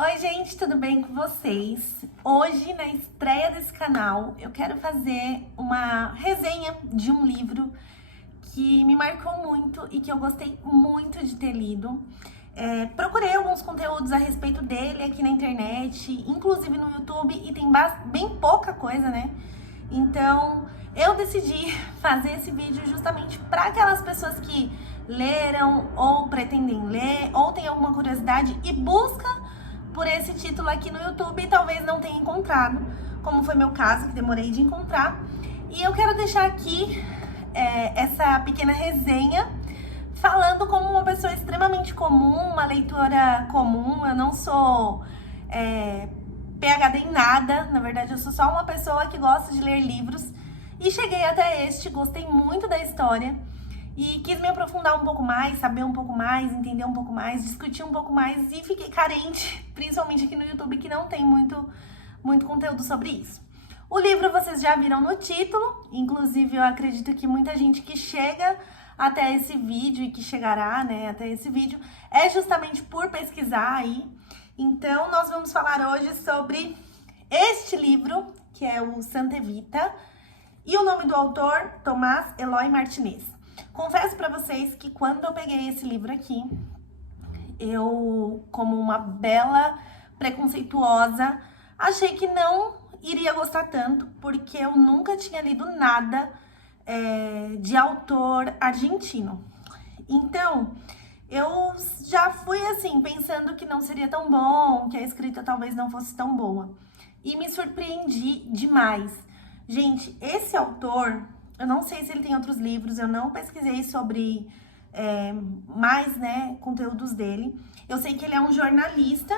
Oi, gente, tudo bem com vocês? Hoje, na estreia desse canal, eu quero fazer uma resenha de um livro que me marcou muito e que eu gostei muito de ter lido. Procurei alguns conteúdos a respeito dele aqui na internet, inclusive no YouTube, e tem bem pouca coisa, né? Então, eu decidi fazer esse vídeo justamente para aquelas pessoas que leram ou pretendem ler, ou têm alguma curiosidade e busca por esse título aqui no YouTube e talvez não tenha encontrado, como foi meu caso, que demorei de encontrar. E eu quero deixar aqui essa pequena resenha falando como uma pessoa extremamente comum, uma leitora comum. Eu não sou PhD em nada, na verdade eu sou só uma pessoa que gosta de ler livros e cheguei até este, gostei muito da história e quis me aprofundar um pouco mais, saber um pouco mais, entender um pouco mais, discutir um pouco mais e fiquei carente, principalmente aqui no YouTube, que não tem muito conteúdo sobre isso. O livro vocês já viram no título, inclusive eu acredito que muita gente que chega até esse vídeo e que chegará, né, até esse vídeo, é justamente por pesquisar aí. Então, nós vamos falar hoje sobre este livro, que é o Santa Evita, e o nome do autor, Tomás Eloy Martinez. Confesso para vocês que quando eu peguei esse livro aqui, eu, como uma bela preconceituosa, achei que não iria gostar tanto, porque eu nunca tinha lido nada de autor argentino. Então, eu já fui assim, pensando que não seria tão bom, que a escrita talvez não fosse tão boa. E me surpreendi demais. Gente, esse autor, eu não sei se ele tem outros livros, eu não pesquisei sobre mais, né, conteúdos dele. Eu sei que ele é um jornalista,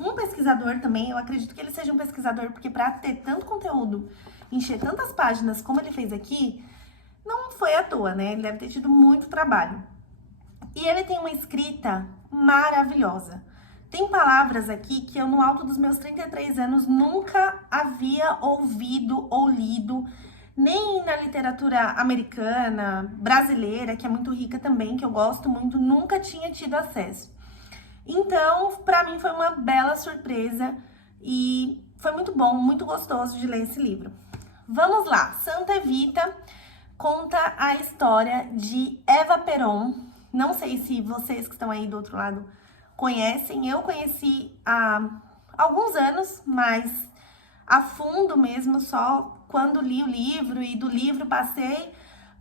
um pesquisador também. Eu acredito que ele seja um pesquisador, porque para ter tanto conteúdo, encher tantas páginas como ele fez aqui, não foi à toa, né? Ele deve ter tido muito trabalho. E ele tem uma escrita maravilhosa. Tem palavras aqui que eu, no alto dos meus 33 anos, nunca havia ouvido ou lido, nem na literatura americana, brasileira, que é muito rica também, que eu gosto muito, nunca tinha tido acesso. Então, pra mim foi uma bela surpresa e foi muito bom, muito gostoso de ler esse livro. Vamos lá, Santa Evita conta a história de Eva Peron. Não sei se vocês que estão aí do outro lado conhecem. Eu conheci há alguns anos, mas a fundo mesmo só quando li o livro, e do livro passei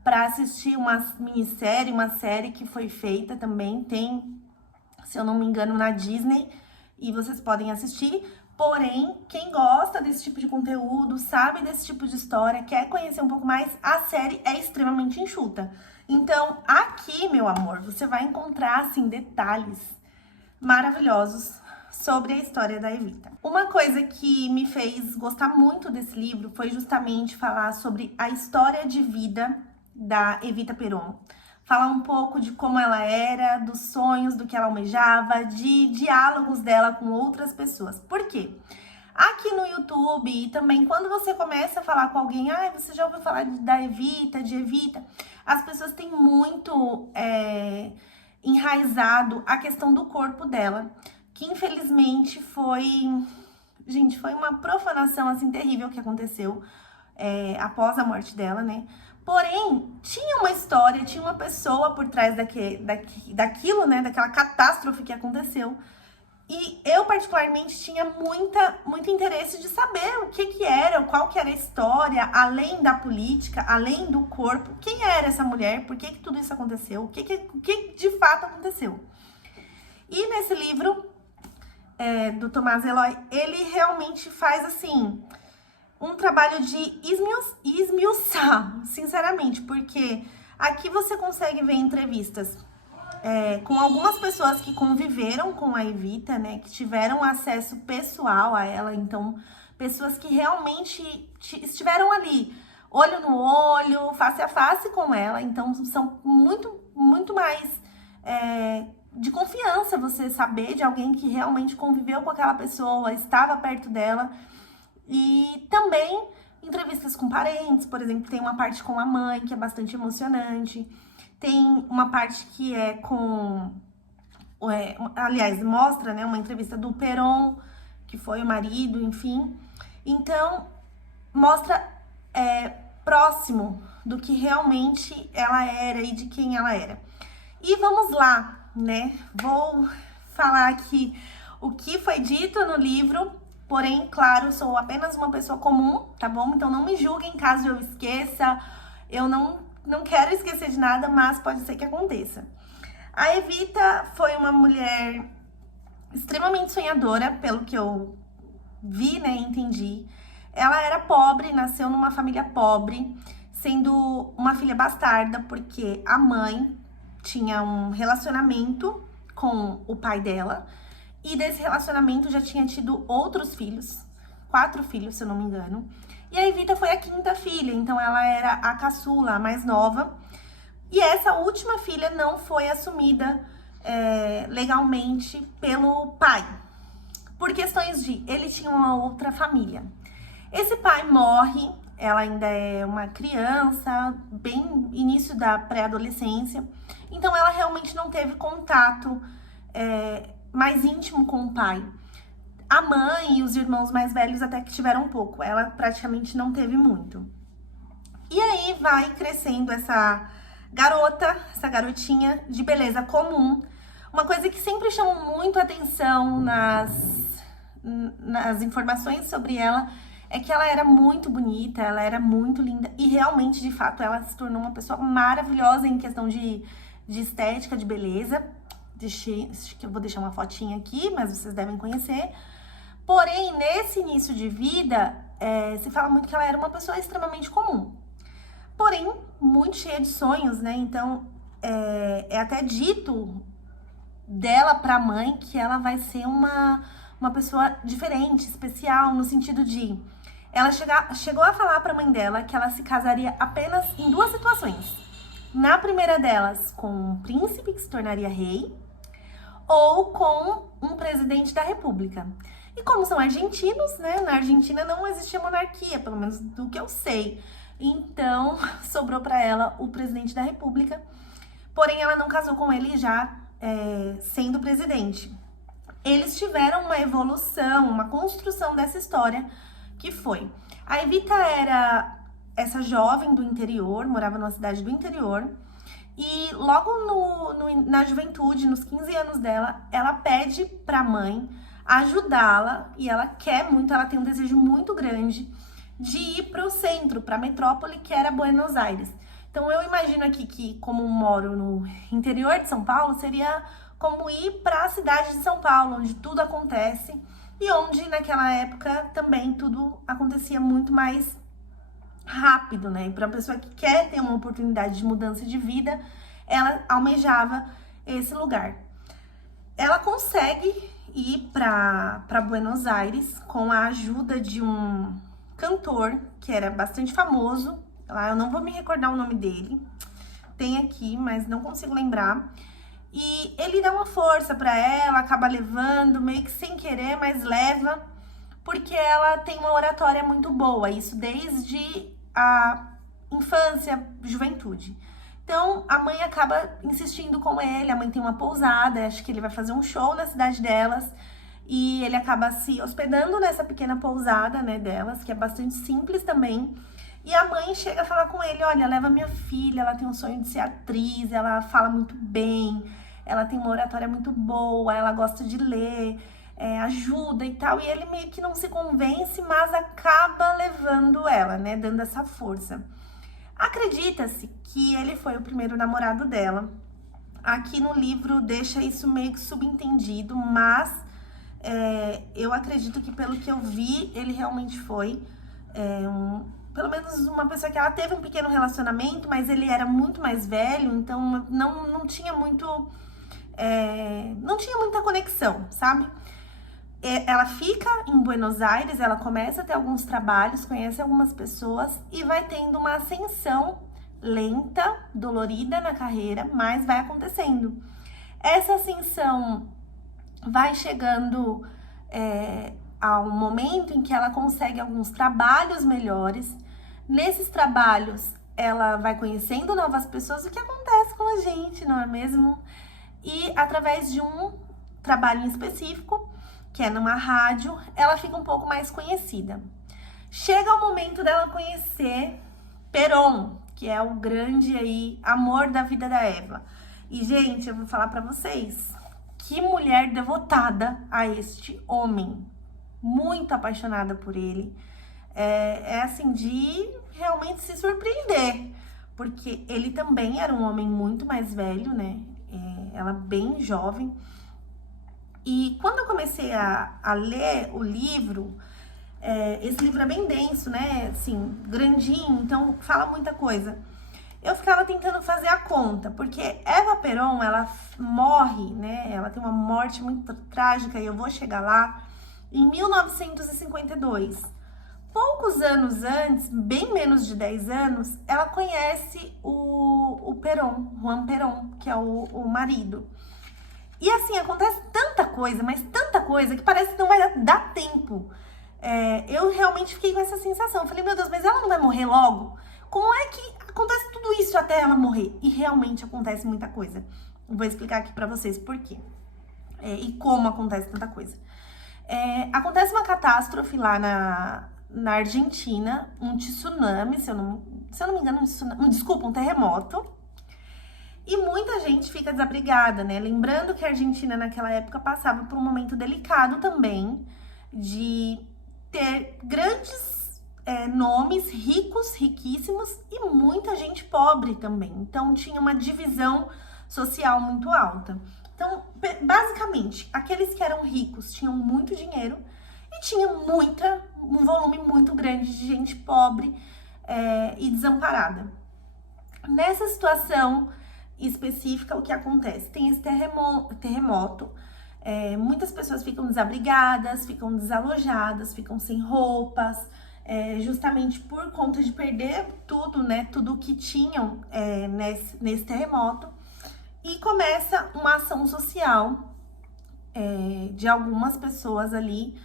para assistir uma minissérie, uma série que foi feita também, tem, se eu não me engano, na Disney, e vocês podem assistir. Porém, quem gosta desse tipo de conteúdo, sabe desse tipo de história, quer conhecer um pouco mais, a série é extremamente enxuta. Então, aqui, meu amor, você vai encontrar, assim, detalhes maravilhosos sobre a história da Evita. Uma coisa que me fez gostar muito desse livro foi justamente falar sobre a história de vida da Evita Peron. Falar um pouco de como ela era, dos sonhos, do que ela almejava, de diálogos dela com outras pessoas. Por quê? Aqui no YouTube e também quando você começa a falar com alguém, você já ouviu falar da Evita, de Evita, as pessoas têm muito enraizado a questão do corpo dela, que infelizmente foi, gente, foi uma profanação assim terrível que aconteceu após a morte dela, né? Porém, tinha uma história, tinha uma pessoa por trás daquilo, né? Daquela catástrofe que aconteceu. E eu, particularmente, tinha muito interesse de saber o que era, qual que era a história, além da política, além do corpo. Quem era essa mulher? Por que tudo isso aconteceu? O que de fato aconteceu? E nesse livro do Tomás Eloy, ele realmente faz, assim, um trabalho de esmiuçar, sinceramente, porque aqui você consegue ver entrevistas com algumas pessoas que conviveram com a Evita, né, que tiveram acesso pessoal a ela, então, pessoas que realmente estiveram ali, olho no olho, face a face com ela, então são muito mais de confiança você saber de alguém que realmente conviveu com aquela pessoa, estava perto dela. E também entrevistas com parentes, por exemplo, tem uma parte com a mãe, que é bastante emocionante. Tem uma parte que é com aliás, mostra, né, uma entrevista do Perón, que foi o marido, enfim. Então, mostra próximo do que realmente ela era e de quem ela era. E vamos lá, né? Vou falar aqui o que foi dito no livro, porém, claro, sou apenas uma pessoa comum, tá bom? Então não me julguem caso eu esqueça, eu não quero esquecer de nada, mas pode ser que aconteça. A Evita foi uma mulher extremamente sonhadora, pelo que eu vi, né, entendi. Ela era pobre, nasceu numa família pobre, sendo uma filha bastarda, porque a mãe tinha um relacionamento com o pai dela, e desse relacionamento já tinha tido outros filhos, 4 filhos, se eu não me engano. E a Evita foi a 5ª filha, então ela era a caçula, a mais nova. E essa última filha não foi assumida legalmente pelo pai, por questões de ele tinha uma outra família. Esse pai morre, ela ainda é uma criança, bem início da pré-adolescência, então ela realmente não teve contato mais íntimo com o pai. A mãe e os irmãos mais velhos até que tiveram um pouco, ela praticamente não teve muito. E aí vai crescendo essa garota, essa garotinha de beleza comum, uma coisa que sempre chamou muito atenção nas informações sobre ela é que ela era muito bonita, ela era muito linda e realmente, de fato, ela se tornou uma pessoa maravilhosa em questão de estética, de beleza. Eu vou deixar uma fotinha aqui, mas vocês devem conhecer. Porém, nesse início de vida, se fala muito que ela era uma pessoa extremamente comum. Porém, muito cheia de sonhos, né? Então, é até dito dela pra mãe que ela vai ser uma pessoa diferente, especial, no sentido de... Ela chegou a falar pra mãe dela que ela se casaria apenas em 2 situações. Na primeira delas, com um príncipe que se tornaria rei, ou com um presidente da república. E como são argentinos, né? Na Argentina não existia monarquia, pelo menos do que eu sei. Então, sobrou pra ela o presidente da república. Porém, ela não casou com ele já sendo presidente. Eles tiveram uma evolução, uma construção dessa história, que foi... A Evita era essa jovem do interior, morava numa cidade do interior, e logo na juventude, nos 15 anos dela, ela pede pra mãe ajudá-la, e ela quer muito, ela tem um desejo muito grande de ir pro centro, pra metrópole, que era Buenos Aires. Então eu imagino aqui que, como moro no interior de São Paulo, seria como ir para a cidade de São Paulo, onde tudo acontece e onde naquela época também tudo acontecia muito mais rápido, né? E para uma pessoa que quer ter uma oportunidade de mudança de vida, ela almejava esse lugar. Ela consegue ir para Buenos Aires com a ajuda de um cantor que era bastante famoso. Lá eu não vou me recordar o nome dele, tem aqui, mas não consigo lembrar. E ele dá uma força pra ela, acaba levando, meio que sem querer, mas leva, porque ela tem uma oratória muito boa, isso desde a infância, juventude. Então, a mãe acaba insistindo com ele, a mãe tem uma pousada, acho que ele vai fazer um show na cidade delas, e ele acaba se hospedando nessa pequena pousada, né, delas, que é bastante simples também. E a mãe chega a falar com ele, olha, leva minha filha, ela tem um sonho de ser atriz, ela fala muito bem, ela tem uma oratória muito boa, ela gosta de ler, ajuda e tal. E ele meio que não se convence, mas acaba levando ela, né, dando essa força. Acredita-se que ele foi o primeiro namorado dela. Aqui no livro deixa isso meio que subentendido, mas eu acredito que pelo que eu vi, ele realmente foi pelo menos uma pessoa que ela teve um pequeno relacionamento, mas ele era muito mais velho, então não tinha muito... não tinha muita conexão, sabe? Ela fica em Buenos Aires, ela começa a ter alguns trabalhos, conhece algumas pessoas e vai tendo uma ascensão lenta, dolorida na carreira, mas vai acontecendo. Essa ascensão vai chegando ao momento em que ela consegue alguns trabalhos melhores. Nesses trabalhos, ela vai conhecendo novas pessoas, o que acontece com a gente, não é mesmo? e através de um trabalho em específico, que é numa rádio, ela fica um pouco mais conhecida. Chega o momento dela conhecer Perón, que é o grande aí amor da vida da Eva. E, gente, eu vou falar pra vocês, que mulher devotada a este homem. Muito apaixonada por ele. É assim, de realmente se surpreender. Porque ele também era um homem muito mais velho, né? Ela bem jovem. E quando eu comecei a ler o livro, esse livro é bem denso, né? Assim, grandinho, então fala muita coisa. Eu ficava tentando fazer a conta, porque Eva Perón, ela morre, né? Ela tem uma morte muito trágica, e eu vou chegar lá, em 1952. Poucos anos antes, bem menos de 10 anos, ela conhece o Perón, Juan Perón, que é o marido. E assim, acontece tanta coisa, mas tanta coisa, que parece que não vai dar tempo. Eu realmente fiquei com essa sensação. Falei, meu Deus, mas ela não vai morrer logo? Como é que acontece tudo isso até ela morrer? E realmente acontece muita coisa. Vou explicar aqui pra vocês por quê. E como acontece tanta coisa. Acontece uma catástrofe lá na Argentina, um tsunami, se eu não me engano, um terremoto. E muita gente fica desabrigada, né? Lembrando que a Argentina naquela época passava por um momento delicado também, de ter grandes nomes ricos, riquíssimos, e muita gente pobre também. Então tinha uma divisão social muito alta. Então, basicamente, aqueles que eram ricos tinham muito dinheiro e tinha um volume muito grande de gente pobre e desamparada. Nessa situação específica, o que acontece? Tem esse terremoto, muitas pessoas ficam desabrigadas, ficam desalojadas, ficam sem roupas, justamente por conta de perder tudo, né? Tudo que tinham nesse terremoto. E começa uma ação social de algumas pessoas ali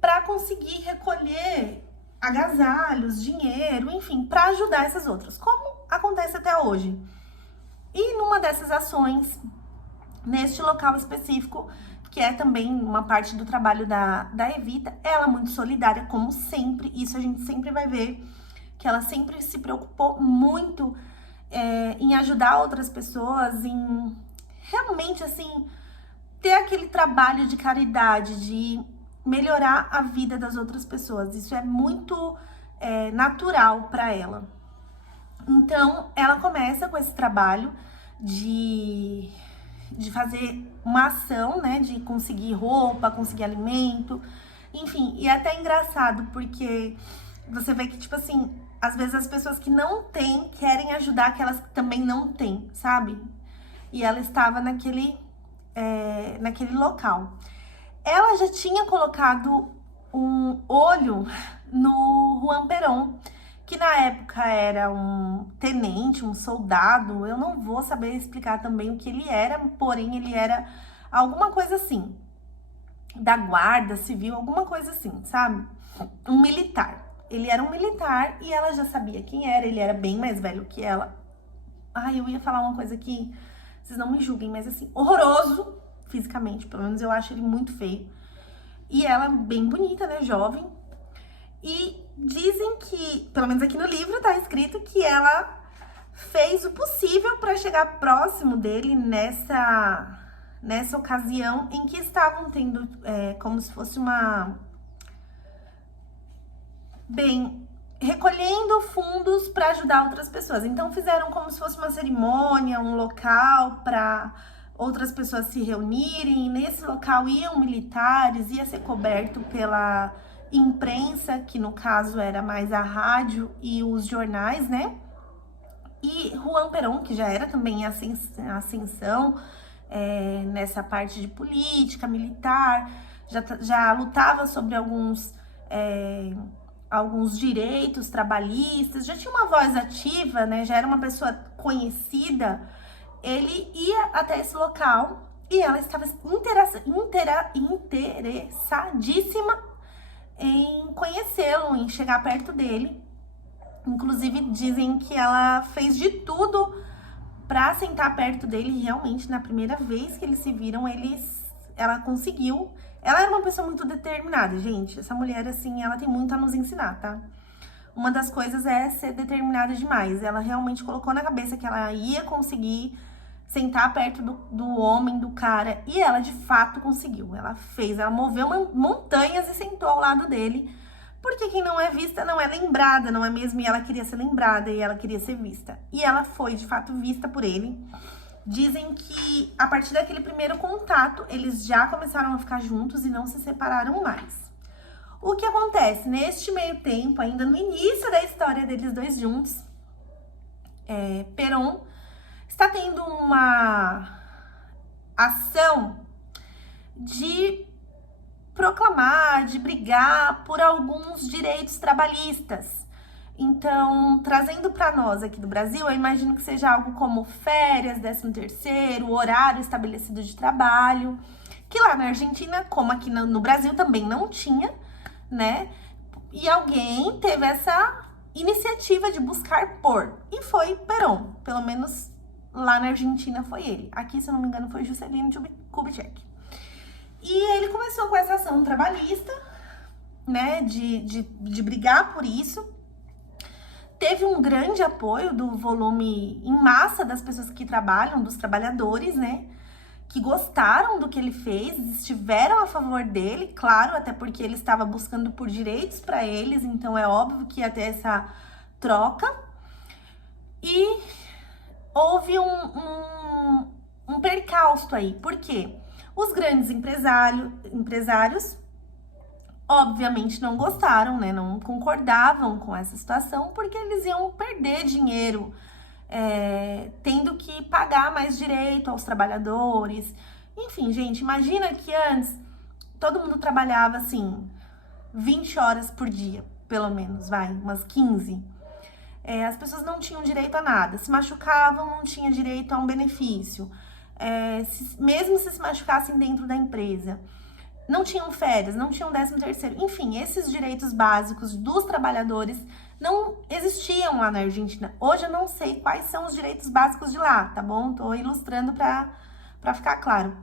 para conseguir recolher agasalhos, dinheiro, enfim, para ajudar essas outras, como acontece até hoje. E numa dessas ações, neste local específico, que é também uma parte do trabalho da Evita, ela é muito solidária, como sempre, isso a gente sempre vai ver, que ela sempre se preocupou muito em ajudar outras pessoas, em realmente, assim, ter aquele trabalho de caridade, de melhorar a vida das outras pessoas. Isso é muito natural para ela. Então, ela começa com esse trabalho de fazer uma ação, né, de conseguir roupa, conseguir alimento, enfim, e é até engraçado, porque você vê que, tipo assim, às vezes as pessoas que não têm querem ajudar aquelas que também não têm, sabe? E ela estava naquele local. Ela já tinha colocado um olho no Juan Perón, que na época era um tenente, um soldado. Eu não vou saber explicar também o que ele era, porém ele era alguma coisa assim, da guarda civil, alguma coisa assim, sabe? Um militar. Ele era um militar e ela já sabia quem era, ele era bem mais velho que ela. Ai, eu ia falar uma coisa que vocês não me julguem, mas assim, horroroso fisicamente, pelo menos eu acho ele muito feio. E ela bem bonita, né, jovem. E dizem que, pelo menos aqui no livro tá escrito que ela fez o possível para chegar próximo dele nessa ocasião em que estavam tendo como se fosse recolhendo fundos para ajudar outras pessoas. Então fizeram como se fosse uma cerimônia, um local para outras pessoas se reunirem. E nesse local iam militares, ia ser coberto pela imprensa, que no caso era mais a rádio e os jornais, né? E Juan Perón, que já era também ascensão nessa parte de política, militar, já lutava sobre alguns direitos trabalhistas, já tinha uma voz ativa, né? Já era uma pessoa conhecida. Ele ia até esse local e ela estava interessadíssima em conhecê-lo, em chegar perto dele. Inclusive, dizem que ela fez de tudo pra sentar perto dele. Realmente, na primeira vez que eles se viram, ela conseguiu. Ela era uma pessoa muito determinada, gente. Essa mulher, assim, ela tem muito a nos ensinar, tá? Uma das coisas é ser determinada demais. Ela realmente colocou na cabeça que ela ia conseguir sentar perto do homem, do cara. E ela, de fato, conseguiu. Ela moveu montanhas e sentou ao lado dele. Porque quem não é vista não é lembrada, não é mesmo? E ela queria ser lembrada e ela queria ser vista. E ela foi, de fato, vista por ele. Dizem que, a partir daquele primeiro contato, eles já começaram a ficar juntos e não se separaram mais. O que acontece? Neste meio tempo, ainda no início da história deles dois juntos, Perón está tendo uma ação de proclamar, de brigar por alguns direitos trabalhistas. Então, trazendo para nós aqui do Brasil, eu imagino que seja algo como férias, 13º, horário estabelecido de trabalho, que lá na Argentina, como aqui no Brasil, também não tinha, né? E alguém teve essa iniciativa de buscar pôr, e foi Perón, pelo menos lá na Argentina foi ele. Aqui, se eu não me engano, foi Juscelino Kubitschek. E ele começou com essa ação trabalhista, né, de brigar por isso. Teve um grande apoio do volume em massa das pessoas que trabalham, dos trabalhadores, né, que gostaram do que ele fez, estiveram a favor dele, claro, até porque ele estava buscando por direitos para eles, então é óbvio que ia ter essa troca. E houve um percalço aí, por quê? Os grandes empresários, obviamente, não gostaram, né? Não concordavam com essa situação, porque eles iam perder dinheiro, tendo que pagar mais direito aos trabalhadores. Enfim, gente, imagina que antes todo mundo trabalhava, assim, 20 horas por dia, pelo menos, umas 15. As pessoas não tinham direito a nada, se machucavam, não tinha direito a um benefício. Mesmo se machucassem dentro da empresa, não tinham férias, não tinham 13º, enfim, esses direitos básicos dos trabalhadores não existiam lá na Argentina. Hoje eu não sei quais são os direitos básicos de lá, tá bom? Tô ilustrando pra ficar claro.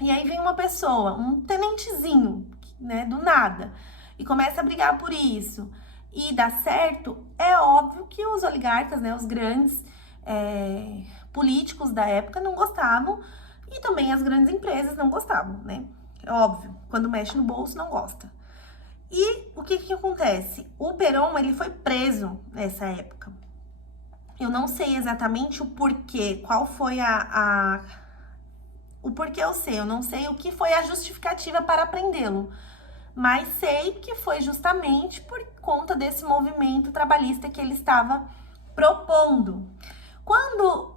E aí vem uma pessoa, um tenentezinho, né, do nada, e começa a brigar por isso, e dá certo. É óbvio que os oligarcas, né, os grandes políticos da época não gostavam, e também as grandes empresas não gostavam, né? É óbvio, quando mexe no bolso não gosta. E o que acontece? O Perón, ele foi preso nessa época. Eu não sei exatamente o porquê, qual foi o porquê eu não sei o que foi a justificativa para prendê-lo, mas sei que foi justamente por conta desse movimento trabalhista que ele estava propondo. Quando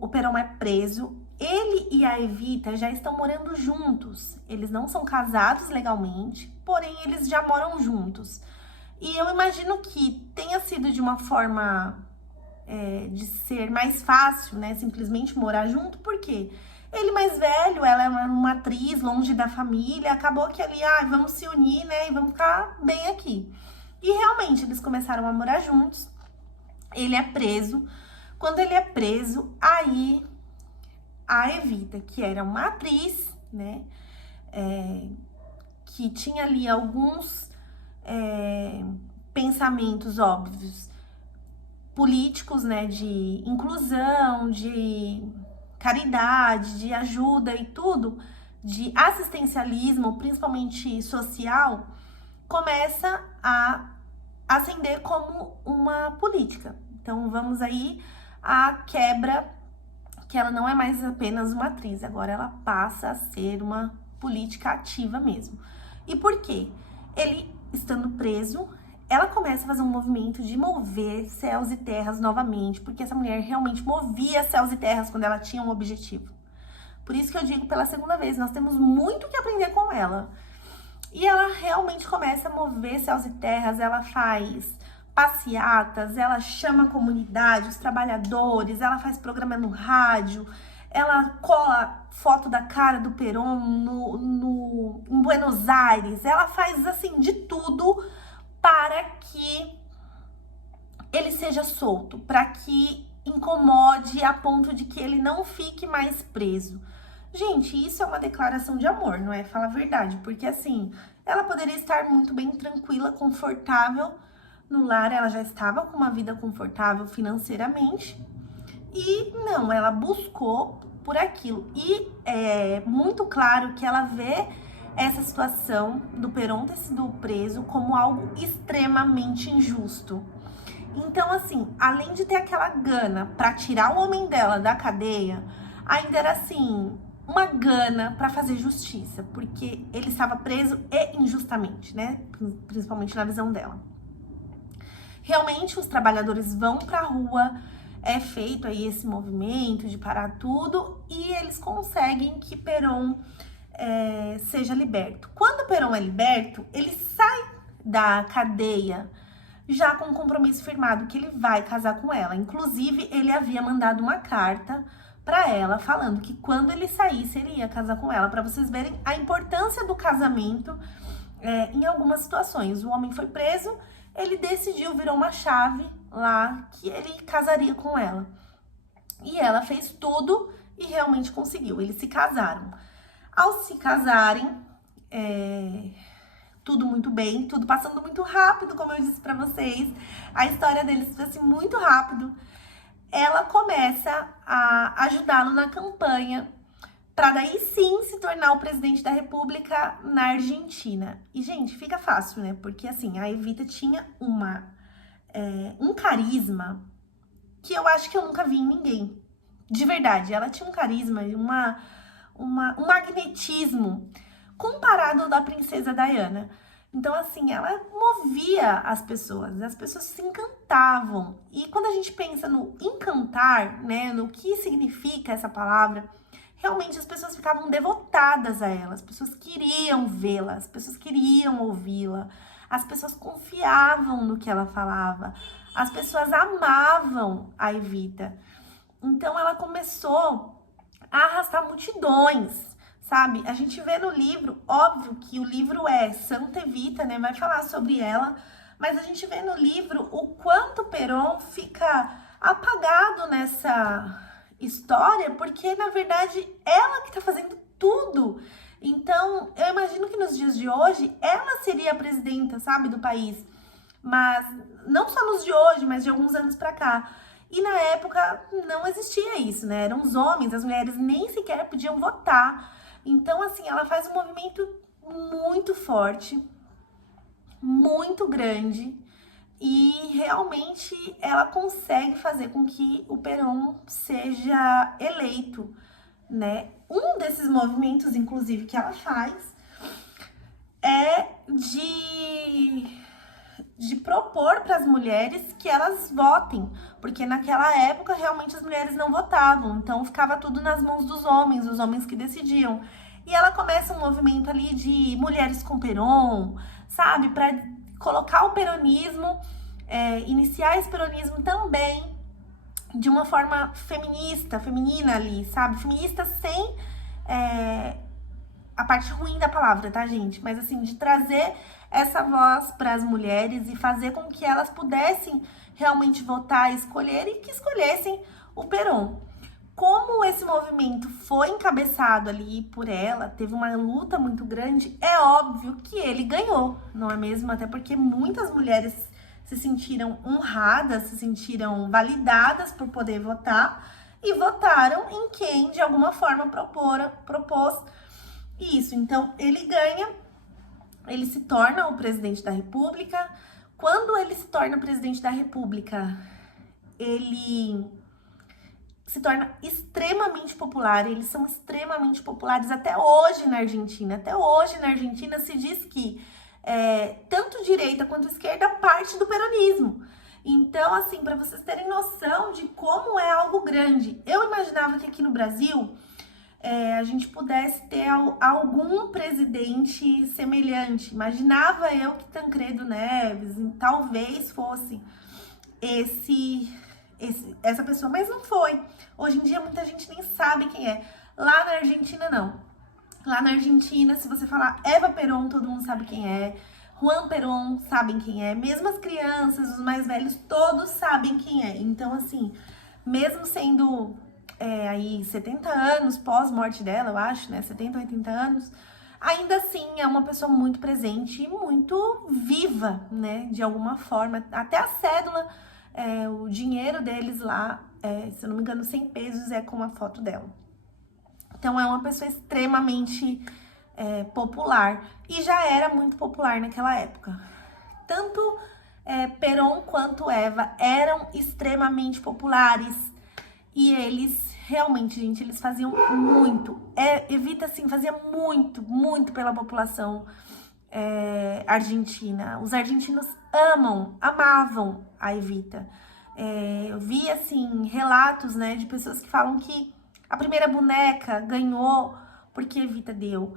o Perón é preso, ele e a Evita já estão morando juntos. Eles não são casados legalmente, porém eles já moram juntos. E eu imagino que tenha sido de uma forma de ser mais fácil, né? Simplesmente morar junto, porque ele mais velho, ela é uma atriz longe da família, acabou que ali, vamos se unir, né? E vamos ficar bem aqui. E realmente eles começaram a morar juntos. Ele é preso. Quando ele é preso, aí a Evita, que era uma atriz, né, que tinha ali alguns pensamentos óbvios, políticos, né, de inclusão, de caridade, de ajuda e tudo, de assistencialismo, principalmente social, começa a ascender como uma política. Então, vamos aí à quebra, que ela não é mais apenas uma atriz, agora ela passa a ser uma política ativa mesmo. E por quê? Ele, estando preso, ela começa a fazer um movimento de mover céus e terras novamente, porque essa mulher realmente movia céus e terras quando ela tinha um objetivo. Por isso que eu digo pela segunda vez, nós temos muito que aprender com ela. E ela realmente começa a mover céus e terras, ela faz passeatas, ela chama a comunidade, os trabalhadores, ela faz programa no rádio, ela cola foto da cara do Perón em Buenos Aires, ela faz assim de tudo para que ele seja solto, para que incomode a ponto de que ele não fique mais preso. Gente, isso é uma declaração de amor, não é? Fala a verdade, porque assim, ela poderia estar muito bem tranquila, confortável no lar, ela já estava com uma vida confortável financeiramente, e não, ela buscou por aquilo. E é muito claro que ela vê essa situação do Perón ter sido preso como algo extremamente injusto. Então, assim, além de ter aquela gana pra tirar o homem dela da cadeia, ainda era assim, uma gana pra fazer justiça, porque ele estava preso e injustamente, né? Principalmente na visão dela. Realmente, os trabalhadores vão pra rua, é feito aí esse movimento de parar tudo e eles conseguem que Perón seja liberto. Quando Perón é liberto, ele sai da cadeia já com um compromisso firmado que ele vai casar com ela. Inclusive, ele havia mandado uma carta para ela falando que quando ele saísse, ele ia casar com ela, para vocês verem a importância do casamento em algumas situações. O homem foi preso, ele decidiu, virou uma chave lá que ele casaria com ela. E ela fez tudo e realmente conseguiu. Eles se casaram. Ao se casarem, tudo muito bem, tudo passando muito rápido, como eu disse pra vocês. A história deles foi assim muito rápido. Ela começa a ajudá-lo na campanha para daí sim se tornar o presidente da República na Argentina. E, gente, fica fácil, né? Porque, assim, a Evita tinha um carisma que eu acho que eu nunca vi em ninguém. De verdade, ela tinha um carisma, um magnetismo comparado ao da princesa Diana. Então, assim, ela movia as pessoas se encantavam. E quando a gente pensa no encantar, né, no que significa essa palavra, realmente as pessoas ficavam devotadas a ela, as pessoas queriam vê-la, as pessoas queriam ouvi-la, as pessoas confiavam no que ela falava, as pessoas amavam a Evita. Então, ela começou a arrastar multidões, sabe? A gente vê no livro, óbvio que o livro é Santa Evita, né? Vai falar sobre ela, mas a gente vê no livro o quanto Perón fica apagado nessa história, porque na verdade ela que tá fazendo tudo. Então, eu imagino que nos dias de hoje ela seria a presidenta, sabe, do país. Mas não só nos de hoje, mas de alguns anos pra cá. E na época não existia isso, né? Eram os homens, as mulheres nem sequer podiam votar. Então, assim, ela faz um movimento muito forte, muito grande, e realmente ela consegue fazer com que o Perón seja eleito, né? Um desses movimentos, inclusive, que ela faz é de propor para as mulheres que elas votem, porque naquela época realmente as mulheres não votavam, então ficava tudo nas mãos dos homens, os homens que decidiam. E ela começa um movimento ali de mulheres com Perón, sabe, para colocar o peronismo, iniciar esse peronismo também de uma forma feminina ali, sabe, feminista sem a parte ruim da palavra, tá, gente? Mas assim, de trazer essa voz para as mulheres e fazer com que elas pudessem realmente votar e escolher, e que escolhessem o Perón. Como esse movimento foi encabeçado ali por ela, teve uma luta muito grande, é óbvio que ele ganhou, não é mesmo? Até porque muitas mulheres se sentiram honradas, se sentiram validadas por poder votar e votaram em quem de alguma forma propôs isso. Então, ele ganha, ele se torna o presidente da República. Quando ele se torna presidente da República, ele se torna extremamente popular. Eles são extremamente populares até hoje na Argentina. Até hoje na Argentina se diz que tanto direita quanto esquerda parte do peronismo. Então, assim, para vocês terem noção de como é algo grande, eu imaginava que aqui no Brasil a gente pudesse ter algum presidente semelhante. Imaginava eu que Tancredo Neves talvez fosse essa pessoa, mas não foi. Hoje em dia muita gente nem sabe quem é. Lá na Argentina não. Lá na Argentina, se você falar Eva Perón, todo mundo sabe quem é. Juan Perón, sabem quem é. Mesmo as crianças, os mais velhos, todos sabem quem é. Então, assim, mesmo sendo aí 70 anos pós-morte dela, eu acho, né? 70, 80 anos, ainda assim é uma pessoa muito presente e muito viva, né? De alguma forma. Até a cédula, o dinheiro deles lá, se eu não me engano, 100 pesos é com a foto dela. Então é uma pessoa extremamente popular e já era muito popular naquela época. Tanto Perón quanto Eva eram extremamente populares e eles realmente, gente, eles faziam muito. Evita, assim, fazia muito, muito pela população argentina. Os argentinos amavam a Evita. Eu vi, assim, relatos, né, de pessoas que falam que a primeira boneca ganhou porque Evita deu.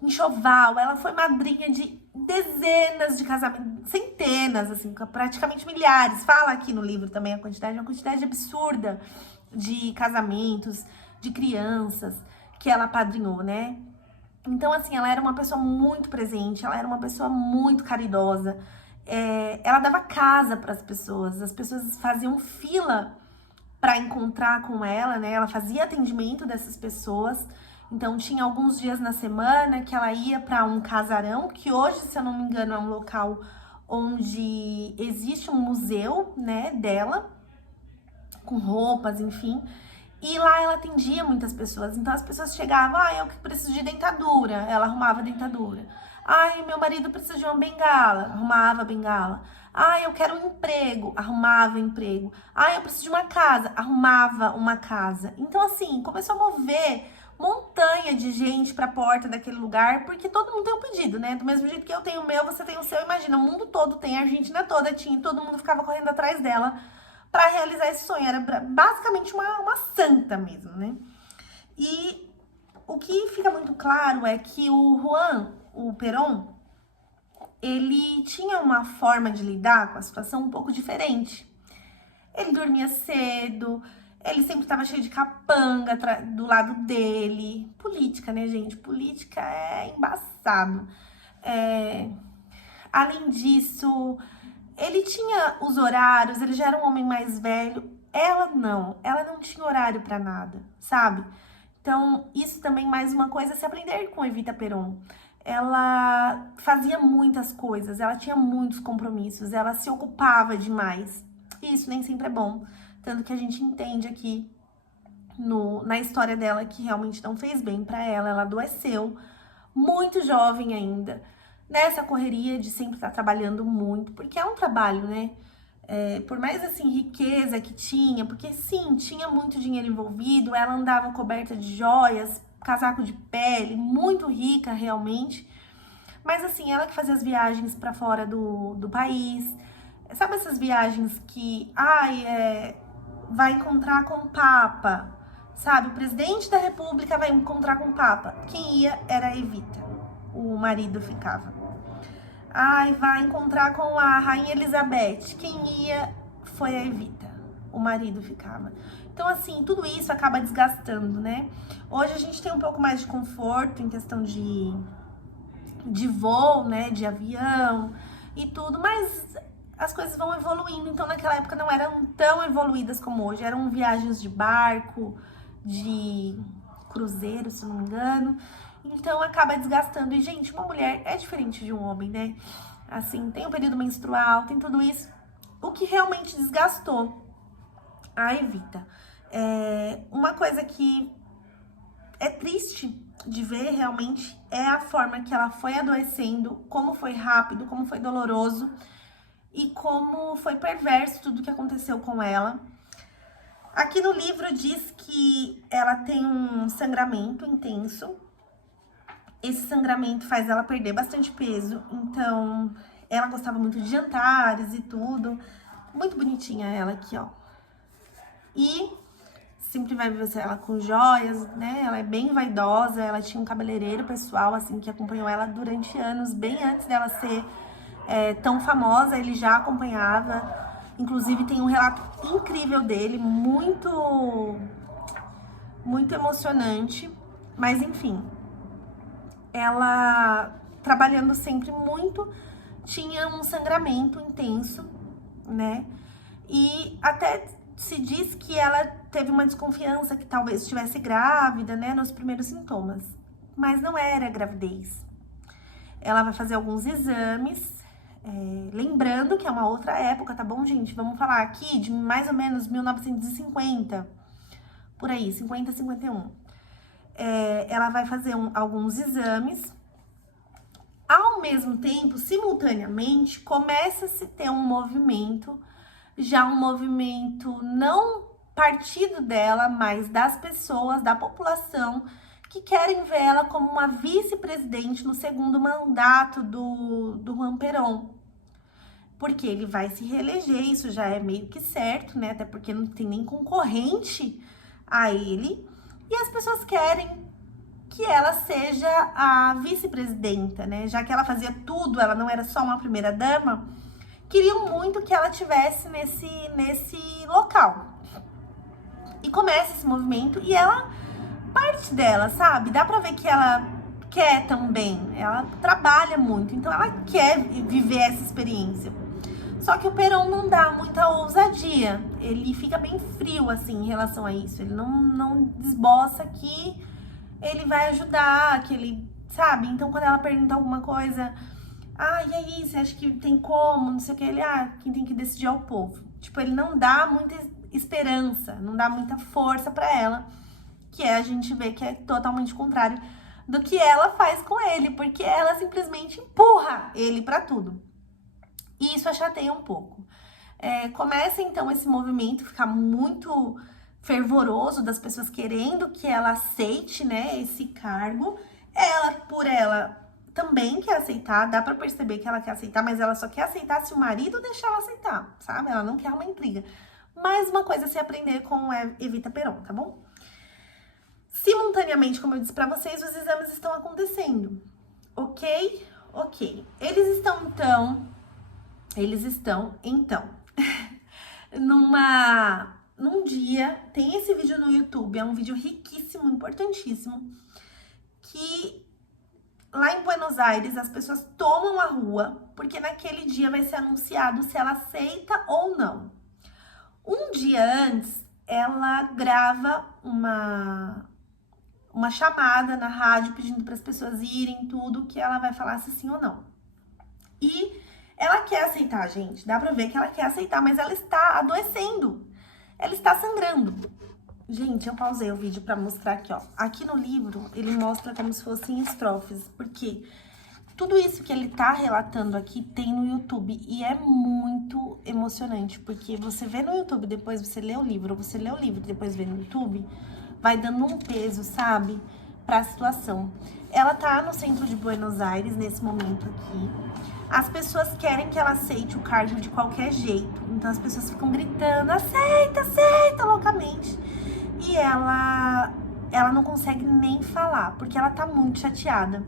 Enxoval, ela foi madrinha de dezenas de casamentos, centenas, assim, praticamente milhares. Fala aqui no livro também a quantidade, uma quantidade absurda de casamentos, de crianças que ela apadrinhou, né? Então, assim, ela era uma pessoa muito presente, ela era uma pessoa muito caridosa. Ela dava casa para as pessoas faziam fila para encontrar com ela, né? Ela fazia atendimento dessas pessoas. Então, tinha alguns dias na semana que ela ia para um casarão, que hoje, se eu não me engano, é um local onde existe um museu, né, dela, com roupas, enfim. E lá ela atendia muitas pessoas. Então, as pessoas chegavam, eu que preciso de dentadura. Ela arrumava dentadura. Meu marido precisa de uma bengala. Arrumava a bengala. Eu quero um emprego. Arrumava emprego. Eu preciso de uma casa. Arrumava uma casa. Então, assim, começou a mover montanha de gente pra porta daquele lugar, porque todo mundo tem um pedido, né? Do mesmo jeito que eu tenho o meu, você tem o seu. Imagina, o mundo todo tem, a Argentina toda tinha, todo mundo ficava correndo atrás dela pra realizar esse sonho. Era basicamente uma santa mesmo, né? E o que fica muito claro é que o Perón, ele tinha uma forma de lidar com a situação um pouco diferente. Ele dormia cedo, ele sempre estava cheio de capanga do lado dele. Política, né, gente? Política é embaçado. Além disso, ele tinha os horários, ele já era um homem mais velho. Ela não tinha horário para nada, sabe? Então, isso também mais uma coisa a se aprender com Evita Perón. Ela fazia muitas coisas, ela tinha muitos compromissos, ela se ocupava demais. E isso nem sempre é bom. Tanto que a gente entende aqui na história dela que realmente não fez bem pra ela. Ela adoeceu, muito jovem ainda, nessa correria de sempre estar trabalhando muito, porque é um trabalho, né? Por mais, assim, riqueza que tinha, porque sim, tinha muito dinheiro envolvido, ela andava coberta de joias, casaco de pele, muito rica realmente, mas assim, ela que fazia as viagens pra fora do país, sabe essas viagens que, vai encontrar com o Papa, sabe? O presidente da República vai encontrar com o Papa. Quem ia era a Evita, o marido ficava. Vai encontrar com a Rainha Elizabeth. Quem ia foi a Evita, o marido ficava. Então, assim, tudo isso acaba desgastando, né? Hoje a gente tem um pouco mais de conforto em questão de voo, né? De avião e tudo, mas as coisas vão evoluindo. Então, naquela época não eram tão evoluídas como hoje. Eram viagens de barco, de cruzeiro, se não me engano. Então, acaba desgastando. E, gente, uma mulher é diferente de um homem, né? Assim, tem o período menstrual, tem tudo isso. O que realmente desgastou a Evita. Uma coisa que é triste de ver realmente é a forma que ela foi adoecendo, como foi rápido, como foi doloroso e como foi perverso tudo que aconteceu com ela. Aqui no livro diz que ela tem um sangramento intenso. Esse sangramento faz ela perder bastante peso, então ela gostava muito de jantares e tudo. Muito bonitinha ela aqui, ó. E sempre vai ver ela com joias, né? Ela é bem vaidosa, ela tinha um cabeleireiro pessoal, assim, que acompanhou ela durante anos, bem antes dela ser tão famosa, ele já acompanhava. Inclusive, tem um relato incrível dele, muito emocionante. Mas, enfim, ela, trabalhando sempre muito, tinha um sangramento intenso, né? E até se diz que ela teve uma desconfiança que talvez estivesse grávida, né, nos primeiros sintomas. Mas não era gravidez. Ela vai fazer alguns exames, lembrando que é uma outra época, tá bom, gente? Vamos falar aqui de mais ou menos 1950, por aí, 50, 51. Ela vai fazer alguns exames. Ao mesmo tempo, simultaneamente, começa a se ter um movimento, já um movimento não partido dela, mas das pessoas, da população, que querem ver ela como uma vice-presidente no segundo mandato do Juan Perón. Porque ele vai se reeleger, isso já é meio que certo, né? Até porque não tem nem concorrente a ele. E as pessoas querem que ela seja a vice-presidenta, né? Já que ela fazia tudo, ela não era só uma primeira-dama, queriam muito que ela tivesse nesse local. E começa esse movimento e ela, parte dela, sabe? Dá pra ver que ela quer também, ela trabalha muito, então ela quer viver essa experiência. Só que o Perón não dá muita ousadia, ele fica bem frio, assim, em relação a isso. Ele não desboça que ele vai ajudar, que ele, sabe? Então, quando ela pergunta alguma coisa, e aí, você acha que tem como, não sei o que, ele, quem tem que decidir é o povo. Tipo, ele não dá muita esperança, não dá muita força pra ela, que a gente vê que é totalmente contrário do que ela faz com ele, porque ela simplesmente empurra ele pra tudo. E isso a chateia um pouco. Começa, então, esse movimento ficar muito fervoroso das pessoas querendo que ela aceite, né, esse cargo. Ela também quer aceitar, dá pra perceber que ela quer aceitar, mas ela só quer aceitar se o marido deixar ela aceitar, sabe? Ela não quer uma intriga. Mais uma coisa a se aprender com Evita Perón, tá bom? Simultaneamente, como eu disse pra vocês, os exames estão acontecendo, ok? Ok. Eles estão, então, num dia, tem esse vídeo no YouTube, é um vídeo riquíssimo, importantíssimo, que lá em Buenos Aires as pessoas tomam a rua, porque naquele dia vai ser anunciado se ela aceita ou não. Um dia antes, ela grava uma chamada na rádio pedindo para as pessoas irem, tudo, que ela vai falar se sim ou não. E ela quer aceitar, gente. Dá pra ver que ela quer aceitar, mas ela está adoecendo. Ela está sangrando. Gente, eu pausei o vídeo pra mostrar aqui, ó. Aqui no livro, ele mostra como se fossem estrofes, porque tudo isso que ele tá relatando aqui tem no YouTube. E é muito emocionante, porque você vê no YouTube, depois você lê o livro, ou você lê o livro e depois vê no YouTube, vai dando um peso, sabe, pra situação. Ela tá no centro de Buenos Aires, nesse momento aqui. As pessoas querem que ela aceite o cargo de qualquer jeito. Então as pessoas ficam gritando, aceita, aceita, loucamente. E ela não consegue nem falar, porque ela tá muito chateada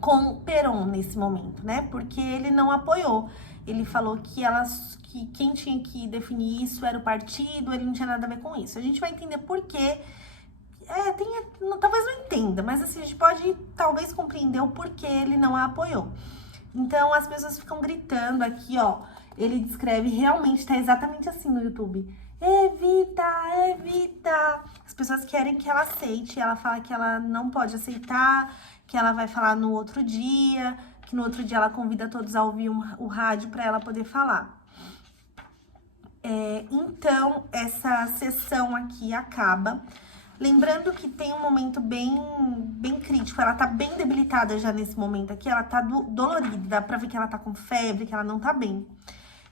com Perón nesse momento, né? Porque ele não apoiou. Ele falou que quem tinha que definir isso era o partido, ele não tinha nada a ver com isso. A gente vai entender por quê. Talvez não entenda, mas assim, a gente pode talvez compreender o porquê ele não a apoiou. Então, as pessoas ficam gritando aqui, ó. Ele descreve, realmente, tá exatamente assim no YouTube. Evita, evita. As pessoas querem que ela aceite. Ela fala que ela não pode aceitar, que ela vai falar no outro dia, que no outro dia ela convida todos a ouvir o rádio pra ela poder falar. Então, essa sessão aqui acaba. Lembrando que tem um momento bem crítico, ela tá bem debilitada já nesse momento aqui, ela tá dolorida, dá pra ver que ela tá com febre, que ela não tá bem.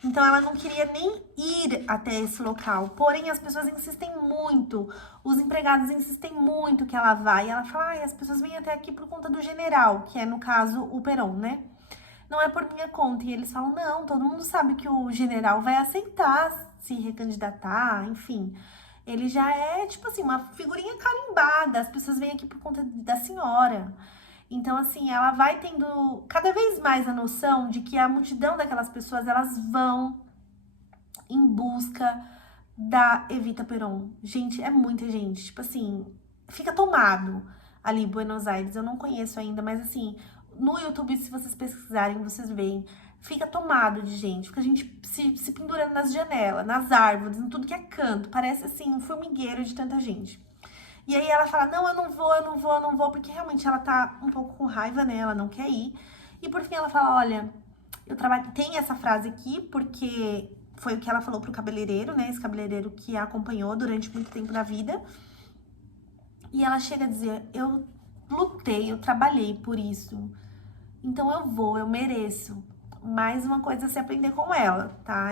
Então, ela não queria nem ir até esse local, porém, as pessoas insistem muito, os empregados insistem muito que ela vá, e ela fala, as pessoas vêm até aqui por conta do general, que é, no caso, o Perón, né? Não é por minha conta, e eles falam, não, todo mundo sabe que o general vai aceitar se recandidatar, enfim... Ele já é, tipo assim, uma figurinha carimbada. As pessoas vêm aqui por conta da senhora. Então, assim, ela vai tendo cada vez mais a noção de que a multidão daquelas pessoas, elas vão em busca da Evita Perón. Gente, é muita gente. Tipo assim, fica tomado ali em Buenos Aires. Eu não conheço ainda, mas assim, no YouTube, se vocês pesquisarem, vocês veem. fica tomado de gente. Fica a gente se pendurando nas janelas, nas árvores, em tudo que é canto. Parece, assim, um formigueiro de tanta gente. E aí ela fala, não, eu não vou, porque realmente ela tá um pouco com raiva, né? Ela não quer ir. E por fim ela fala, olha, eu trabalho... Tem essa frase aqui, porque foi o que ela falou pro cabeleireiro, né? Esse cabeleireiro que a acompanhou durante muito tempo na vida. E ela chega a dizer, eu lutei, eu trabalhei por isso. Então eu mereço. Mais uma coisa a se aprender com ela, tá?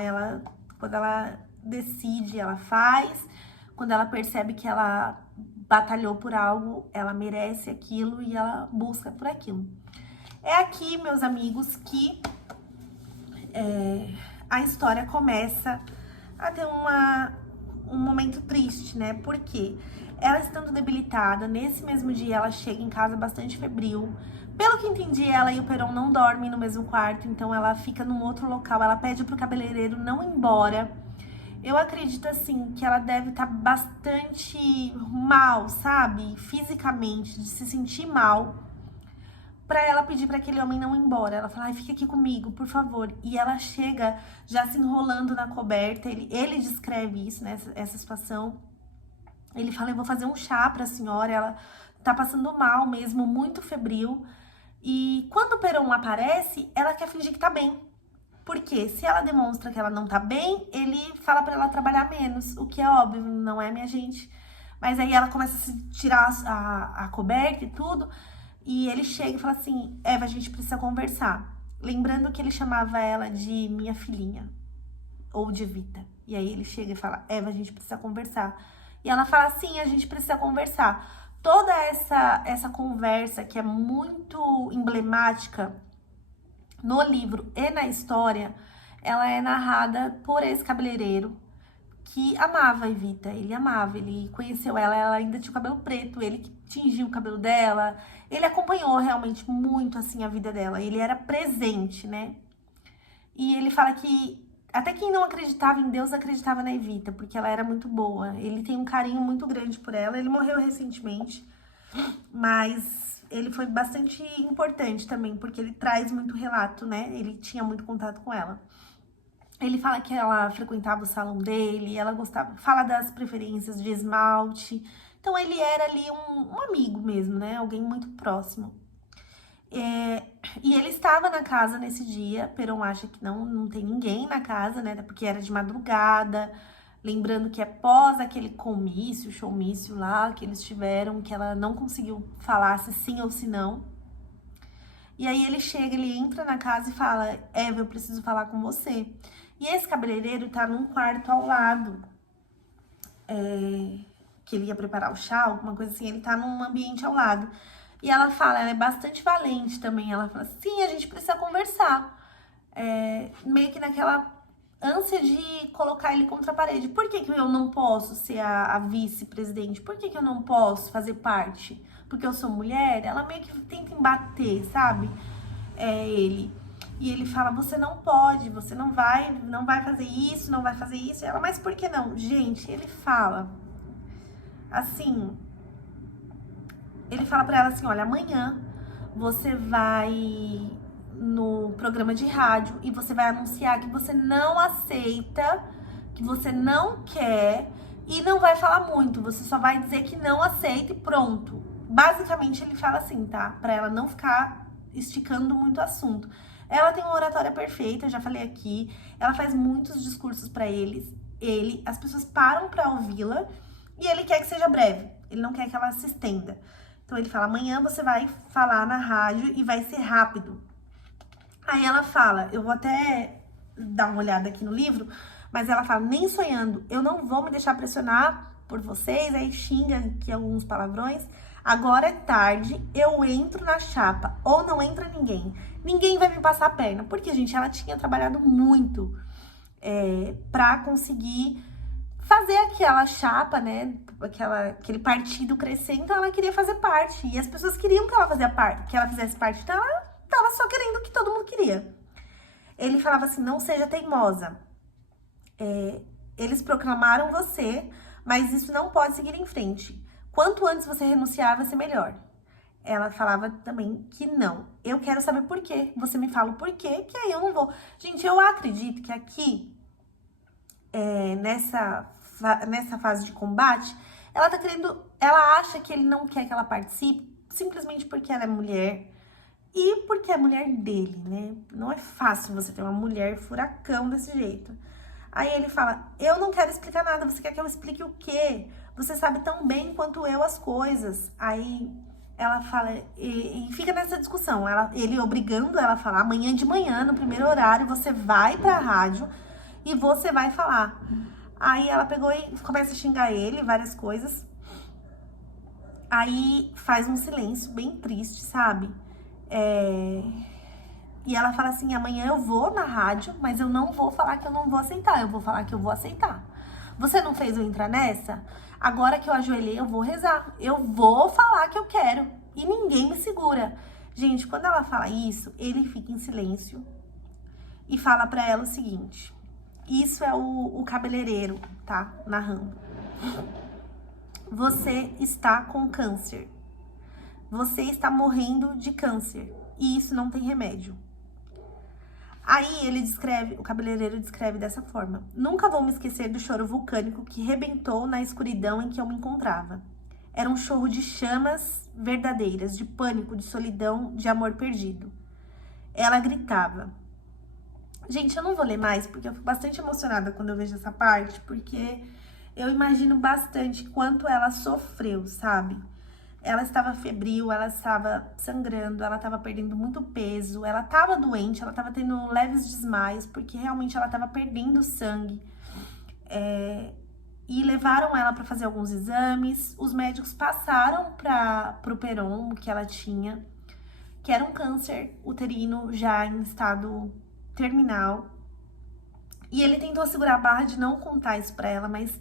Quando ela decide, ela faz. Quando ela percebe que ela batalhou por algo, ela merece aquilo e ela busca por aquilo. É aqui, meus amigos, que a história começa a ter um momento triste, né? Porque ela estando debilitada, nesse mesmo dia ela chega em casa bastante febril. Pelo que entendi, ela e o Perón não dormem no mesmo quarto, então ela fica num outro local. Ela pede pro cabeleireiro não ir embora. Eu acredito, assim, que ela deve estar bastante mal, sabe? Fisicamente, de se sentir mal. Pra ela pedir pra aquele homem não ir embora. Ela fala, ai, fica aqui comigo, por favor. E ela chega já se enrolando na coberta. Ele descreve isso, né? Essa situação. Ele fala, eu vou fazer um chá pra senhora. Ela tá passando mal mesmo, muito febril. E quando o Perón aparece, ela quer fingir que tá bem. Porque se ela demonstra que ela não tá bem, ele fala pra ela trabalhar menos. O que é óbvio, não é, minha gente? Mas aí ela começa a se tirar a coberta e tudo. E ele chega e fala assim, Eva, a gente precisa conversar. Lembrando que ele chamava ela de minha filhinha. Ou de Vita. E aí ele chega e fala, Eva, a gente precisa conversar. E ela fala, sim, a gente precisa conversar. Toda essa conversa que é muito emblemática no livro e na história, ela é narrada por esse cabeleireiro que amava a Evita. Ele amava, ele conheceu ela ainda tinha o cabelo preto, ele que tingiu o cabelo dela. Ele acompanhou realmente muito, assim, a vida dela. Ele era presente, né? E ele fala que até quem não acreditava em Deus acreditava na Evita, porque ela era muito boa. Ele tem um carinho muito grande por ela. Ele morreu recentemente, mas ele foi bastante importante também, porque ele traz muito relato, né? Ele tinha muito contato com ela. Ele fala que ela frequentava o salão dele, ela gostava, fala das preferências de esmalte. Então ele era ali um amigo mesmo, né? Alguém muito próximo. E ele estava na casa nesse dia. Perón acha que não tem ninguém na casa, né? Porque era de madrugada. Lembrando que após aquele comício, showmício lá que eles tiveram, que ela não conseguiu falar se sim ou se não. E aí ele chega, ele entra na casa e fala, Eva, eu preciso falar com você. E esse cabeleireiro tá num quarto ao lado, que ele ia preparar o chá, alguma coisa assim, ele tá num ambiente ao lado. E ela fala, ela é bastante valente também, ela fala, sim, a gente precisa conversar. Meio que naquela ânsia de colocar ele contra a parede. Por que eu não posso ser a vice-presidente? Por que eu não posso fazer parte? Porque eu sou mulher? Ela meio que tenta embater, sabe? Ele. E ele fala, você não pode, você não vai fazer isso, não vai fazer isso. E ela, mas por que não? Gente, ele fala assim, ele fala pra ela assim, olha, amanhã você vai no programa de rádio e você vai anunciar que você não aceita, que você não quer e não vai falar muito, você só vai dizer que não aceita e pronto. Basicamente ele fala assim, tá? Pra ela não ficar esticando muito o assunto. Ela tem uma oratória perfeita, eu já falei aqui. Ela faz muitos discursos pra as pessoas param pra ouvi-la e ele quer que seja breve. Ele não quer que ela se estenda. Então ele fala, amanhã você vai falar na rádio e vai ser rápido. Aí ela fala, eu vou até dar uma olhada aqui no livro, mas ela fala, nem sonhando, eu não vou me deixar pressionar por vocês, aí xinga aqui alguns palavrões. Agora é tarde, eu entro na chapa, ou não entra ninguém. Ninguém vai me passar a perna, porque, gente, ela tinha trabalhado muito pra conseguir fazer aquela chapa, né, aquele partido crescer, então ela queria fazer parte, e as pessoas queriam que ela fizesse parte, então ela tava só querendo o que todo mundo queria. Ele falava assim, não seja teimosa, eles proclamaram você, mas isso não pode seguir em frente. Quanto antes você renunciar, vai ser melhor. ela falava também que não. Eu quero saber por quê. Você me fala o porquê, que aí eu não vou. Gente, eu acredito que aqui, nessa fase de combate, ela tá querendo. Ela acha que ele não quer que ela participe simplesmente porque ela é mulher e porque é mulher dele, né? Não é fácil você ter uma mulher furacão desse jeito. Aí ele fala: eu não quero explicar nada, você quer que eu explique o quê? Você sabe tão bem quanto eu as coisas. Aí ela fala, e fica nessa discussão, ele obrigando ela a falar: amanhã de manhã, no primeiro horário, você vai pra rádio e você vai falar. Aí ela pegou e começa a xingar ele, várias coisas. Aí faz um silêncio bem triste, sabe? E ela fala assim: amanhã eu vou na rádio, mas eu não vou falar que eu não vou aceitar, eu vou falar que eu vou aceitar. Você não fez eu entrar nessa? Agora que eu ajoelhei, eu vou rezar. Eu vou falar que eu quero. E ninguém me segura. Gente, quando ela fala isso, ele fica em silêncio e fala pra ela o seguinte. Isso é o cabeleireiro, tá? Narrando. Você está com câncer. Você está morrendo de câncer. E isso não tem remédio. Aí ele descreve, o cabeleireiro descreve dessa forma: nunca vou me esquecer do choro vulcânico que rebentou na escuridão em que eu me encontrava. Era um chorro de chamas verdadeiras, de pânico, de solidão, de amor perdido. Ela gritava. Gente, eu não vou ler mais, porque eu fico bastante emocionada quando eu vejo essa parte, porque eu imagino bastante quanto ela sofreu, sabe? Ela estava febril, ela estava sangrando, ela estava perdendo muito peso, ela estava doente, ela estava tendo leves desmaios, porque realmente ela estava perdendo sangue. E levaram ela para fazer alguns exames. Os médicos passaram para o Peron que ela tinha, que era um câncer uterino já em estado terminal. E ele tentou segurar a barra de não contar isso para ela, mas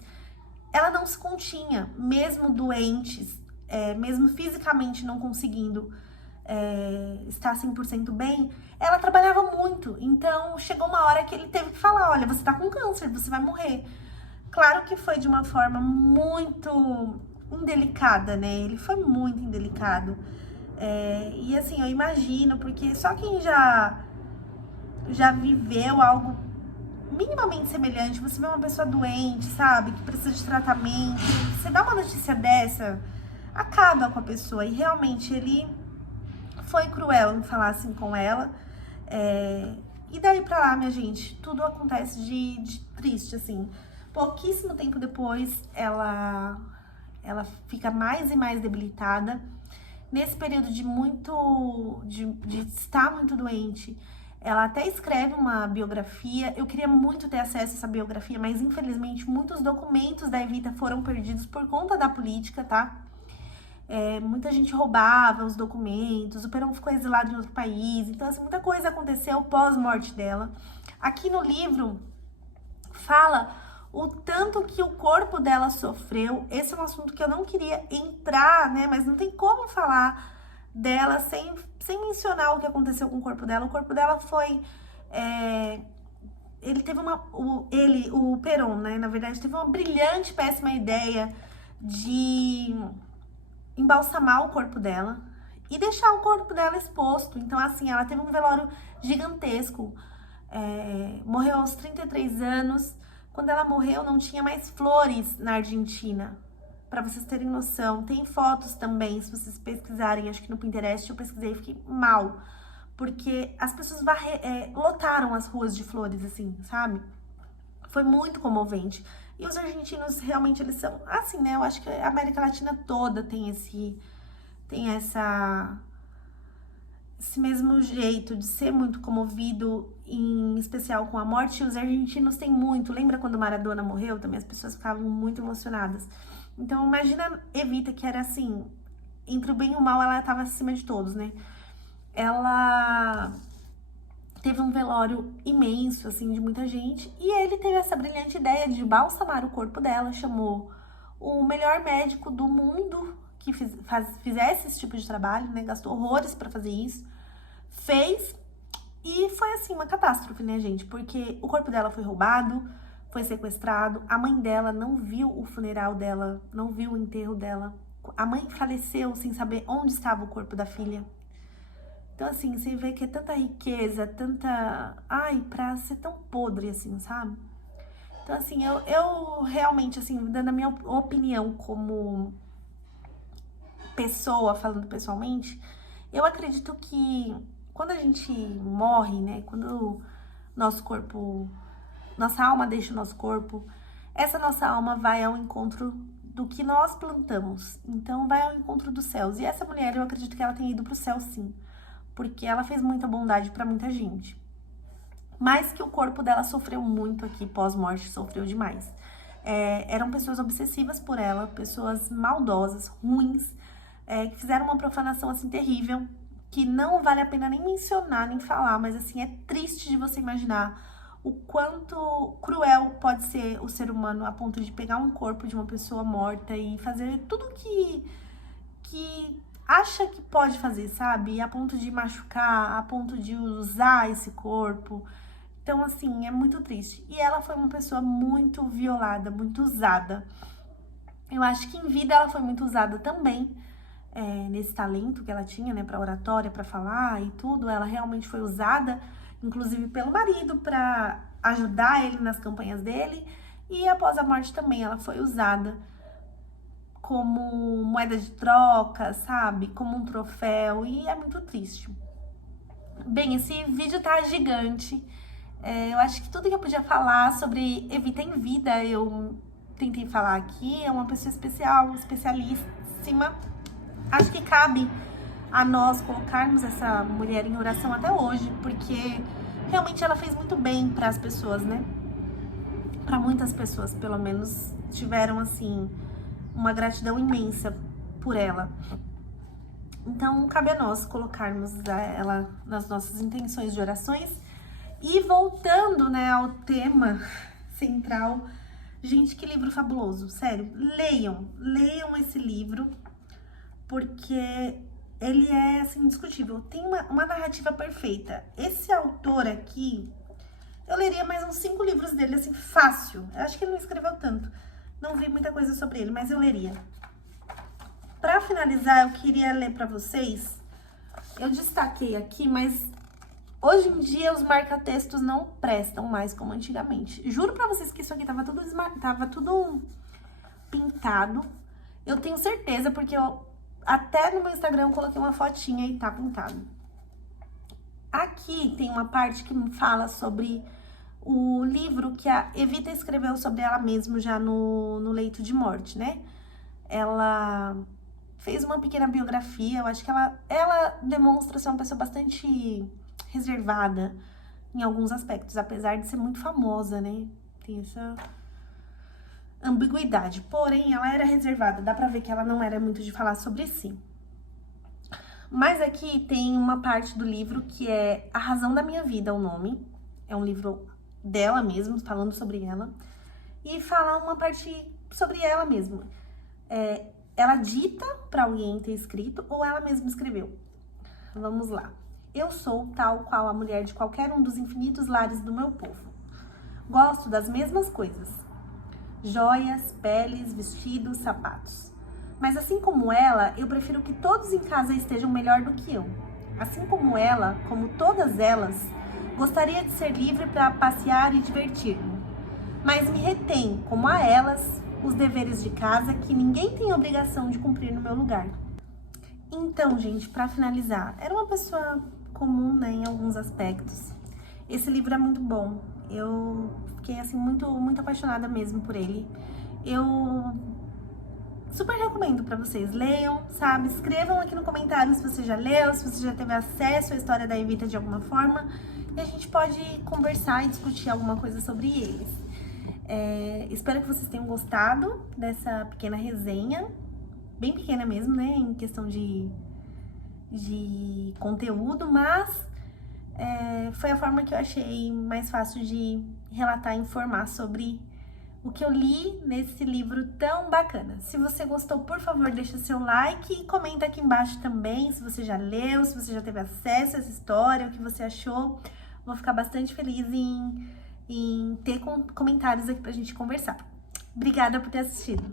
ela não se continha, mesmo doentes, mesmo fisicamente não conseguindo estar 100% bem, ela trabalhava muito. Então, chegou uma hora que ele teve que falar: olha, você tá com câncer, você vai morrer. Claro que foi de uma forma muito indelicada, né? Ele foi muito indelicado. E assim, eu imagino, porque só quem já viveu algo minimamente semelhante, você vê uma pessoa doente, sabe, que precisa de tratamento, você dá uma notícia dessa, acaba com a pessoa. E realmente ele foi cruel em falar assim com ela. E daí pra lá, minha gente, tudo acontece de triste, assim. Pouquíssimo tempo depois, ela fica mais e mais debilitada. Nesse período de estar muito doente, ela até escreve uma biografia. Eu queria muito ter acesso a essa biografia, mas infelizmente muitos documentos da Evita foram perdidos por conta da política, tá? Muita gente roubava os documentos, o Perón ficou exilado em outro país, então assim, muita coisa aconteceu pós-morte dela. Aqui no livro fala o tanto que o corpo dela sofreu. Esse é um assunto que eu não queria entrar, né, mas não tem como falar dela sem mencionar o que aconteceu com o corpo dela. O corpo dela foi... ele teve o Perón, né, na verdade, teve uma brilhante, péssima ideia de embalsamar o corpo dela e deixar o corpo dela exposto. Então, assim, ela teve um velório gigantesco. Morreu aos 33 anos. Quando ela morreu, não tinha mais flores na Argentina. Pra vocês terem noção. Tem fotos também, se vocês pesquisarem, acho que no Pinterest, eu pesquisei e fiquei mal. Porque as pessoas lotaram as ruas de flores, assim, sabe? Foi muito comovente. E os argentinos, realmente, eles são assim, né? Eu acho que a América Latina toda tem esse mesmo jeito de ser muito comovido, em especial com a morte. E os argentinos têm muito. Lembra quando Maradona morreu? Também as pessoas ficavam muito emocionadas. Então, imagina Evita, que era assim, entre o bem e o mal, ela estava acima de todos, né? Ela teve um velório imenso, assim, de muita gente, e ele teve essa brilhante ideia de balsamar o corpo dela, chamou o melhor médico do mundo que fizesse esse tipo de trabalho, né, gastou horrores pra fazer isso, fez, e foi, assim, uma catástrofe, né, gente, porque o corpo dela foi roubado, foi sequestrado, a mãe dela não viu o funeral dela, não viu o enterro dela, a mãe faleceu sem saber onde estava o corpo da filha. Então, assim, você vê que é tanta riqueza, tanta... Ai, pra ser tão podre, assim, sabe? Então, assim, eu realmente, assim, dando a minha opinião como pessoa, falando pessoalmente, eu acredito que quando a gente morre, né? Quando nosso corpo... Nossa alma deixa o nosso corpo, essa nossa alma vai ao encontro do que nós plantamos. Então, vai ao encontro dos céus. E essa mulher, eu acredito que ela tenha ido pro céu, sim. Porque ela fez muita bondade pra muita gente. Mas que o corpo dela sofreu muito aqui, pós-morte, sofreu demais. Eram pessoas obsessivas por ela, pessoas maldosas, ruins, que fizeram uma profanação, assim, terrível, que não vale a pena nem mencionar, nem falar, mas, assim, é triste de você imaginar o quanto cruel pode ser o ser humano a ponto de pegar um corpo de uma pessoa morta e fazer tudo que acha que pode fazer, sabe? A ponto de machucar, a ponto de usar esse corpo. Então, assim, é muito triste. E ela foi uma pessoa muito violada, muito usada. Eu acho que em vida ela foi muito usada também, nesse talento que ela tinha, né, pra oratória, pra falar e tudo. Ela realmente foi usada, inclusive pelo marido, pra ajudar ele nas campanhas dele. E após a morte também, ela foi usada como moeda de troca, sabe? Como um troféu, e é muito triste. Bem, esse vídeo tá gigante. Eu acho que tudo que eu podia falar sobre Evita em Vida, eu tentei falar aqui. É uma pessoa especial, especialíssima. Acho que cabe a nós colocarmos essa mulher em oração até hoje, porque realmente ela fez muito bem para as pessoas, né? Para muitas pessoas, pelo menos, tiveram, assim, uma gratidão imensa por ela. Então, cabe a nós colocarmos ela nas nossas intenções de orações. E voltando, né, ao tema central, gente, que livro fabuloso, sério, leiam esse livro, porque ele é, assim, indiscutível, tem uma narrativa perfeita. Esse autor aqui, eu leria mais uns 5 livros dele, assim, fácil. Eu acho que ele não escreveu tanto, não vi muita coisa sobre ele, mas eu leria. Pra finalizar, eu queria ler pra vocês, eu destaquei aqui, mas hoje em dia os marca-textos não prestam mais como antigamente. Juro pra vocês que isso aqui tava tudo pintado. Eu tenho certeza, porque eu até no meu Instagram eu coloquei uma fotinha e tá pintado. Aqui tem uma parte que me fala sobre o livro que a Evita escreveu sobre ela mesma já no leito de morte, né? Ela fez uma pequena biografia, eu acho que ela demonstra ser uma pessoa bastante reservada em alguns aspectos, apesar de ser muito famosa, né? Tem essa ambiguidade. Porém, ela era reservada, dá pra ver que ela não era muito de falar sobre si. Mas aqui tem uma parte do livro que é A Razão da Minha Vida, o nome. É um livro dela mesma, falando sobre ela. E fala uma parte sobre ela mesma. Ela dita pra alguém ter escrito ou ela mesma escreveu? Vamos lá. Eu sou tal qual a mulher de qualquer um dos infinitos lares do meu povo. Gosto das mesmas coisas. Joias, peles, vestidos, sapatos. Mas assim como ela, eu prefiro que todos em casa estejam melhor do que eu. Assim como ela, como todas elas, gostaria de ser livre para passear e divertir-me. Mas me retém, como a elas, os deveres de casa que ninguém tem obrigação de cumprir no meu lugar. Então, gente, para finalizar, era uma pessoa comum, né, em alguns aspectos. Esse livro é muito bom. Eu fiquei, assim, muito apaixonada mesmo por ele. Eu super recomendo pra vocês. Leiam, sabe? Escrevam aqui no comentário se você já leu, se você já teve acesso à história da Evita de alguma forma. E a gente pode conversar e discutir alguma coisa sobre eles. Espero que vocês tenham gostado dessa pequena resenha. Bem pequena mesmo, né? Em questão de conteúdo, mas foi a forma que eu achei mais fácil de relatar e informar sobre o que eu li nesse livro tão bacana. Se você gostou, por favor, deixa seu like e comenta aqui embaixo também se você já leu, se você já teve acesso a essa história, o que você achou. Vou ficar bastante feliz em ter comentários aqui pra gente conversar. Obrigada por ter assistido.